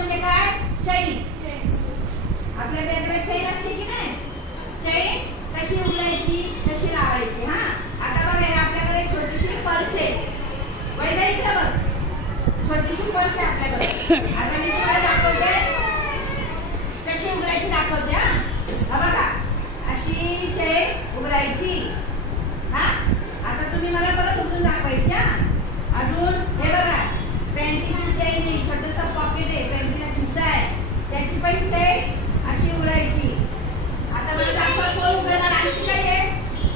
म्हणजे काय? चैन. आपल्या बॅगला चैन असते की नाही? चैन कशी उघडायची, कशी लावायची. हा आता बघा हे आपल्याकडे छोटीशी पर्स आहे. वैदा इकडे बघ, छोटीशी पर्स आहे आपल्याकडे. आता मी तुम्हाला दाखवते कशी उघडायची, दाखवते. हा बघा अशी चैन उघडायची. हा आता तुम्ही मला परत उघडून दाखवायची. हा अजून हे बघा पॅन्टीची चैन आहे, छोटंसं पॉकेट आहे, पॅन्टीला खिसा आहे, त्याची पण चैन अशी उघडायची. आता मला दाखवा कोण उघडणार. आणखी काय आहे?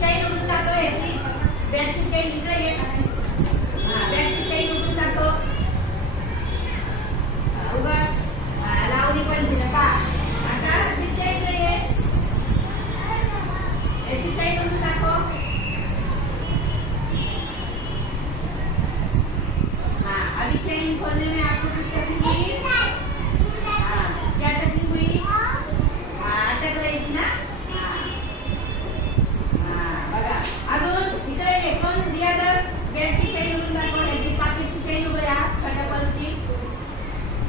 चैन उघडून दाखव. याची बॅगची चैन इकडे ये. हा बॅगची चैन उघडून दाखव. उघड. लावणी पण दिलं का? आता तिथे इकडे ये. याची चैन उघडून दाखव. हाँ अभी चैन खोलने में आपको कुछ तकलीफ हुई? हाँ क्या तकलीफ हुई? हाँ अटक रही थी ना? हाँ बघा अजून इकडे ये. कोण रियादर बॅगची चैन उघडून दाखव. याची पाठीची चैन उघड. या छोट्या पर्सची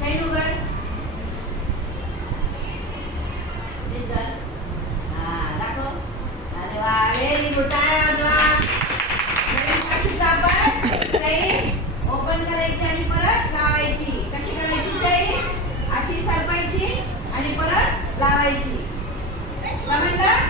चैन उघड. हाँ दाखव. अरे वा व्हेरी गुड. टाळ्या वाजवा. कशी सापड चैन ओपन करायची आणि परत लावायची. कशी करायची? चैन अशी सरपायची आणि परत लावायची. समजलं?